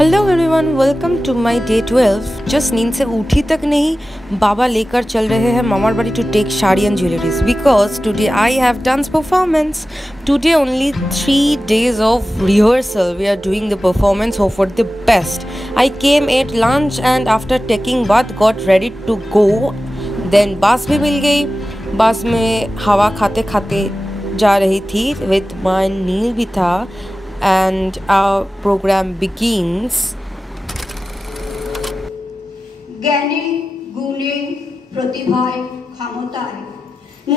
Hello everyone, welcome to my day 12। Just नींद से उठी तक नहीं, बाबा लेकर चल रहे हैं मामार बाड़ी to take sari and jewelleries because today I have dance performance. Today only 3 days of rehearsal. We are doing the performance, hope for the best. I came, ate lunch and after taking bath got ready to go. Then बस भी मिल गई. बस में हवा खाते खाते जा रही थी with my नील भी था. And our program begins. জ্ঞানে গুণে প্রতিভায় ক্ষমতায়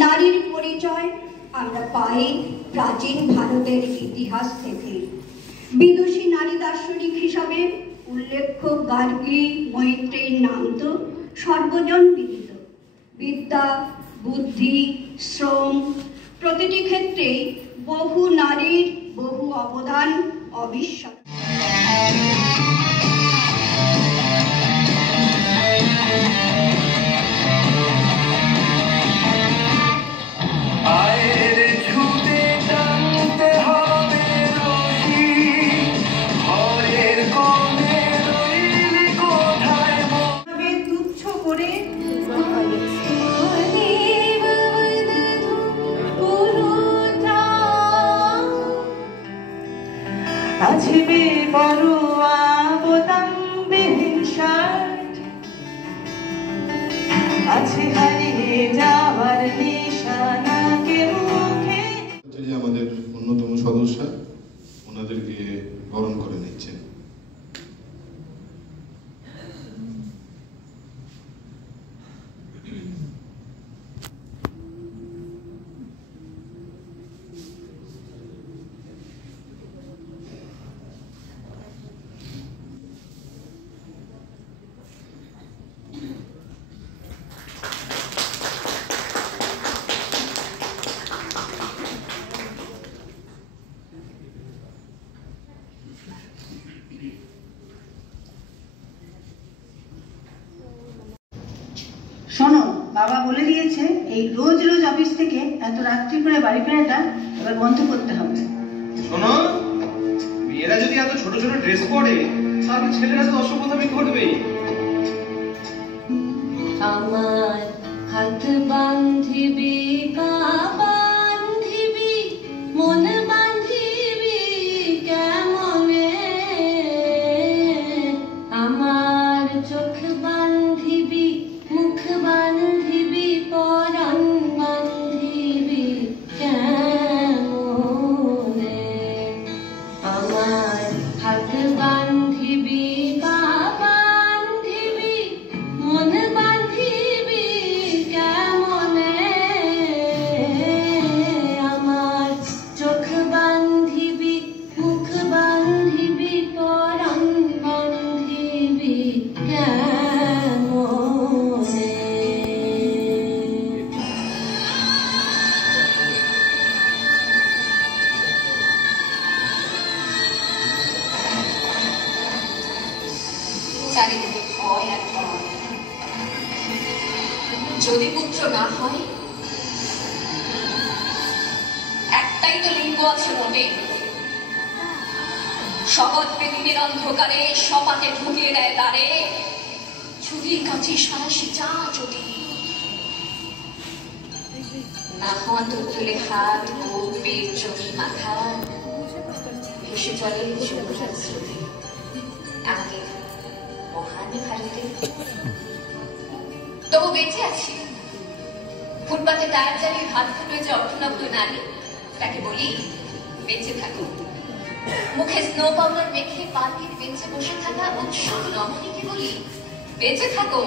নারীর পরিচয় আমরা পাই প্রাচীন ভারতের ইতিহাস থেকে। বিদুষী নারী দার্শনিক হিসাবে উল্লেখ্য গার্গী মৈত্রেয়ীর নাম তো সর্বজন বিদিত। বিদ্যা বুদ্ধি শ্রম প্রতিটি ক্ষেত্রেই বহু নারীর বহু অবদান অবিস্মরণীয়। আজবে পরোয়া বোতাম বিহীন শার্ট আছে হারিয়ে যাওয়ার নিশানাকে মুখে। আমাদের অন্যতম সদস্য ওনাদেরকে বরণ করে নিচ্ছেন। শোনো, বাবা বলে দিয়েছে এই রোজ রোজ অফিস থেকে এত রাত্রি করে বাড়ি ফেরাটা এবার বন্ধ করতে হবে। শোনো, মেয়েরা যদি এত ছোট ছোট ড্রেস পরে তাহলে ছেলেরা তো অসভ্যতামি করবেই। আমার হাত বান্ধিবি পা বান্ধিবি মন বান্ধিবি কেমনে, আমার চোখ বান্ধিবি মুখ বান্ধিবি পরাণ বান্ধিবি কেমনে, আমার হাত বান্ধিবি পা বান্ধিবি মন বান্ধিবি কেমনে, আমার চোখ বান্ধিবি মুখ বান্ধিবি পরাণ বান্ধিবি কেমনে। চারিদিকে ভয় আর ভয়, যদি পুত্র না হয়, একটাই তো লিঙ্গ আছে মোটে, শপথ বেদিনের অন্ধকারে সপাকে ঢুকিয়ে দেয় দ্বারে, চুরির কাছে সারাশি চা চটি না হওয়া তো তুলে হাত বুক পেট চোখে মাথা ভেসে চলে যমুনার স্রোতে আমাদের মহান ভারতে। তবু বেঁচে আছি, ফুটপাতে টায়ার জ্বালিয়ে ভাত ফুটে যে অর্থনগ্ন নারী, তাকে বলি বেঁচে থাকো। মুখে স্নো পাউডার মেখে পার্কের বেঞ্চে বসে থাকা উৎসব রমণীকে বলি বেঁচে থাকো।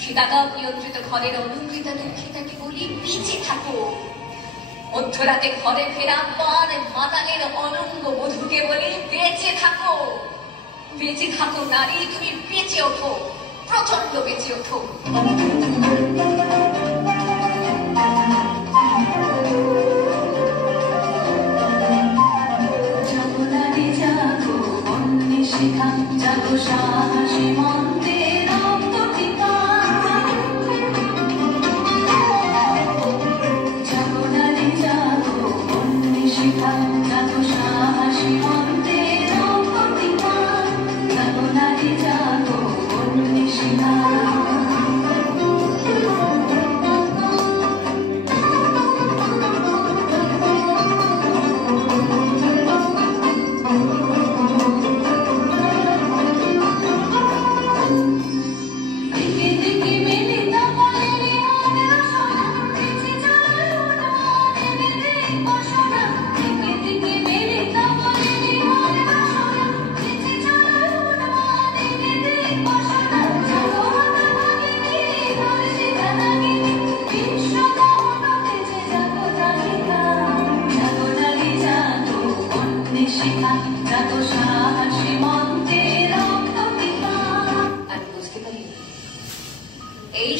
শীতাতপ নিয়ন্ত্রিত ঘরের অলঙ্কৃতা দুঃখিতাকে বলি বেঁচে থাকো। মধ্যরাতে ঘরে ফেরা পান মাতালের অলঙ্গ বধূকে বলি বেঁচে থাকো। বেঁচে থাকো নারী, তুমি বেঁচে ওঠো, প্রচন্ড বেঁচে ওঠো। জাগো নারী জাগো, বন্যে শিখা জাগো, সাহসী মন্ত্রে রক্ত টিকা। জাগো নারী জাগো, বন্যে শিখা জাগো, সাহসী মন্ত্রে রক্ত টিকা।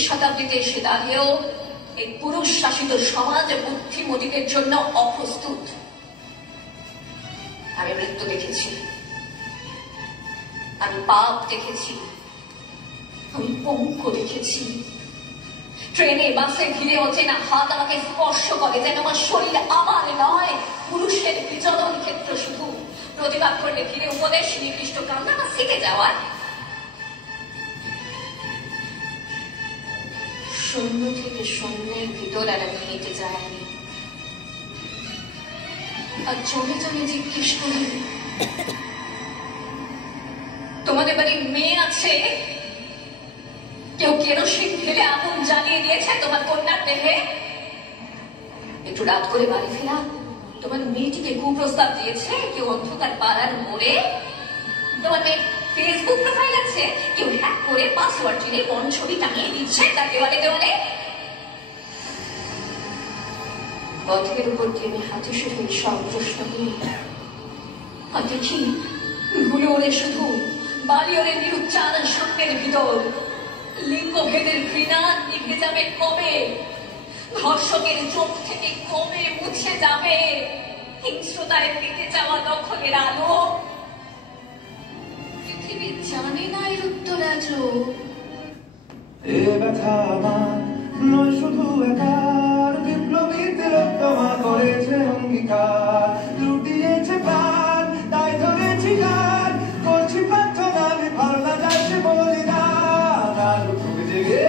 শতাব্দীতে এসে দাঁড়িয়েও এই পুরুষ শাসিত সমাজ বুদ্ধিমতীদের জন্য অপ্রস্তুত। আমি মৃত্যু দেখেছি, আমি পাপ দেখেছি, আমি পঙ্ক দেখেছি। ট্রেনে বাসে ভিড়ে অচেনা হাত আমাকে স্পর্শ করে, যেন আমার শরীর আমার নয়, পুরুষের বিচরণ ক্ষেত্র শুধু। প্রতিবাদ করলে ভিড়ে উপদেশ, নির্দিষ্ট কামনা বা শিখে যাওয়ার। শূন্য থেকে শূন্যের ভিতর আর আমি হেঁটে যাইনি। আর জমে জমে জিজ্ঞেস করি, তোমাদের বাড়ির মেয়ে আছে? কেউ কেরোসিন ঢেলে আগুন জ্বালিয়ে দিয়েছে তোমার কন্যার দেহে? একটু রাত করে বাড়ি ফেরা তোমার মেয়েটিকে কুপ্রস্তাব দিয়েছে কেউ অন্ধকার পাড়ার মোড়ে? তোমার মেয়ে ফেসবুক প্রোফাইল আছে, কেউ হ্যাক করে পাসওয়ার্ড জেনে কোন ছবি টাঙিয়ে দিচ্ছে তার দেওয়ালে দেওয়ালে? পথের উপর দিয়ে আমি হাতে শুধু সব প্রশ্ন করি, আর দেখি ধুলো ওরে শুধু বালি ওরে নিরুচ্চারণ শূন্যের ভিতর। লিঙ্গভেদের ঘৃণা নিভে যাবে কবে? ধর্ষকের চোখ থেকে কবে মুছে যাবে হিংস্রতায় পেতে যাওয়া দখলের আলো? পৃথিবী জানে না এর উত্তর আজও। এ ব্যথা আমার নয় শুধু একার, বিপ্লবীতে রক্তমা করেছে অঙ্গীকার, লুটিয়েছে প্রাণ তাই ধরেছি গান, করছি প্রার্থনা বিফল না যাচ্ছে বলিদান। আর উঠুক জেগে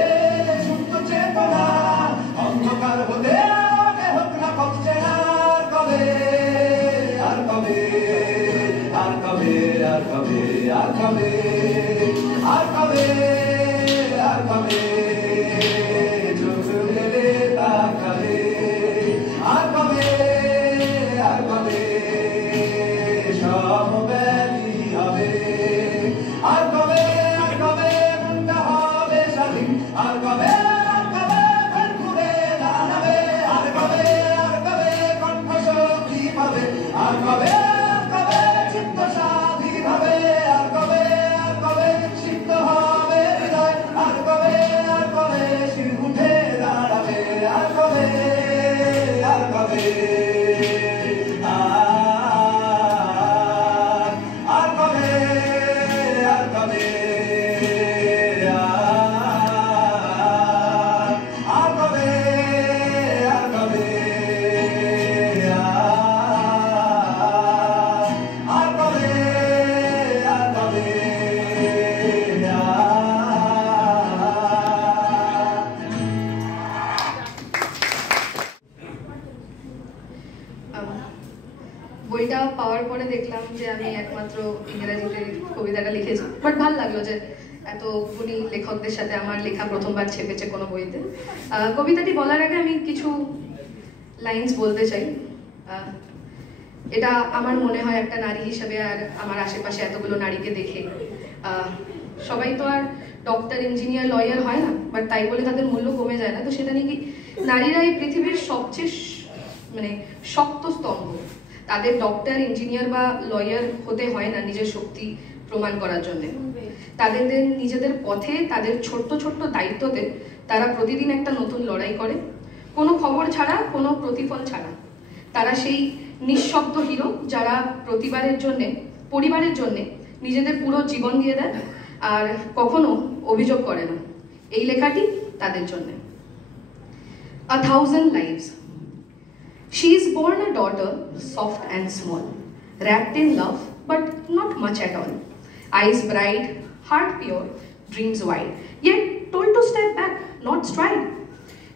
সুপ্ত চেতনা, অন্ধকার হতে আগে হোক না পথ চেনা। আর কবে, আর কবে, আর কবে, আর কবে, আর কবে, আর কবে, আর কবে চোখ মেলে তাকাবে? আর কবে, আর কবে সমব্যাধি হবে? আর কবে, আর কবে মনটা হবে স্বাধীন? আর কবে, আর কবে ফের ঘুরে দাঁড়াবে? আর কবে, আর কবে কণ্ঠ শক্তি পাবে? আর কবে, আর কবে চিত্ত স্বাধীন হবে? আর কবে, আর কবে সিদ্ধ হবে হৃদয়? আর কবে, আর কবে শির উঠে দাঁড়াবে? আর কবে, আর কবে, আর কবে, আর কবে, আর কবে, আর কবে, আর কবে, আর কবে। বইটা পাওয়ার পরে দেখলাম যে আমি একমাত্র ইংরেজিতে কবিতাটা লিখেছি, বাট ভালো লাগলো যে এত গুণী লেখকদের সাথে আমার লেখা প্রথমবার ছেপেছে কোনো বইতে। কবিতাটি বলার আগে আমি কিছু লাইন্স বলতে চাই। এটা আমার মনে হয় একটা নারী হিসেবে, আর আমার আশেপাশে এতগুলো নারীকে দেখে, সবাই তো আর ডক্টর, ইঞ্জিনিয়ার, লয়ার হয় না, বাট তাই বলে তাদের মূল্য কমে যায় না। তো সেটা নিয়ে কি, নারীরা এই পৃথিবীর সবচেয়ে মানে শক্ত স্তম্ভ। তাদের ডক্টর, ইঞ্জিনিয়ার বা লয়ার হতে হয় না নিজের শক্তি প্রমাণ করার জন্য। তাদের নিজেদের পথে, তাদের ছোট্ট ছোট্ট দায়িত্বতে তারা প্রতিদিন একটা নতুন লড়াই করে, কোনো খবর ছাড়া, কোনো প্রতিফল ছাড়া। তারা সেই নিঃশব্দ হিরো যারা প্রতিবারের জন্যে, পরিবারের জন্যে নিজেদের পুরো জীবন দিয়ে দেয় আর কখনো অভিযোগ করে না। এই লেখাটি তাদের জন্য। A thousand lives. She is born a daughter, soft and small, wrapped in love, but not much at all. Eyes bright, heart pure, dreams wide, yet told to step back, not stride.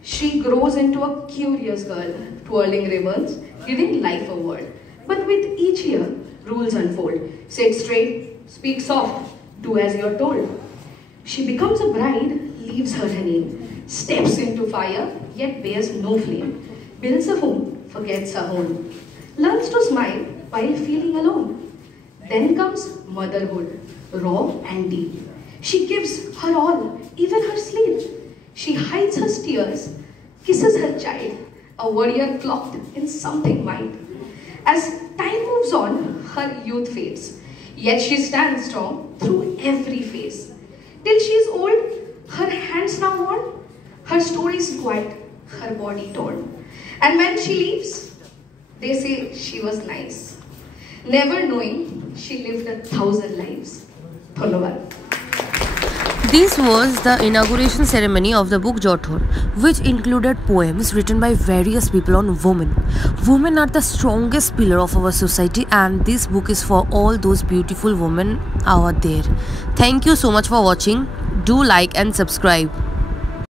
She grows into a curious girl, twirling ribbons, giving life a word. But with each year, rules unfold. Sit straight, speak soft, do as you're told. She becomes a bride, leaves her name, steps into fire, yet bears no flame. Builds a home, forgets her home. Learns to smile while feeling alone. Then comes motherhood, raw and deep. She gives her all, even her sleep. She hides her tears, kisses her child, a warrior clocked in something mild. As time moves on, her youth fades, yet she stands strong through every phase. Till she is old, her hands now worn, her stories quiet, her body torn. And when she leaves, they say she was nice, never knowing she lived 1,000 lives. Dhanyabad. This was the inauguration ceremony of the book Jothor, which included poems written by various people on women. Women are the strongest pillar of our society, and this book is for all those beautiful women out there. Thank you so much for watching. Do like and subscribe.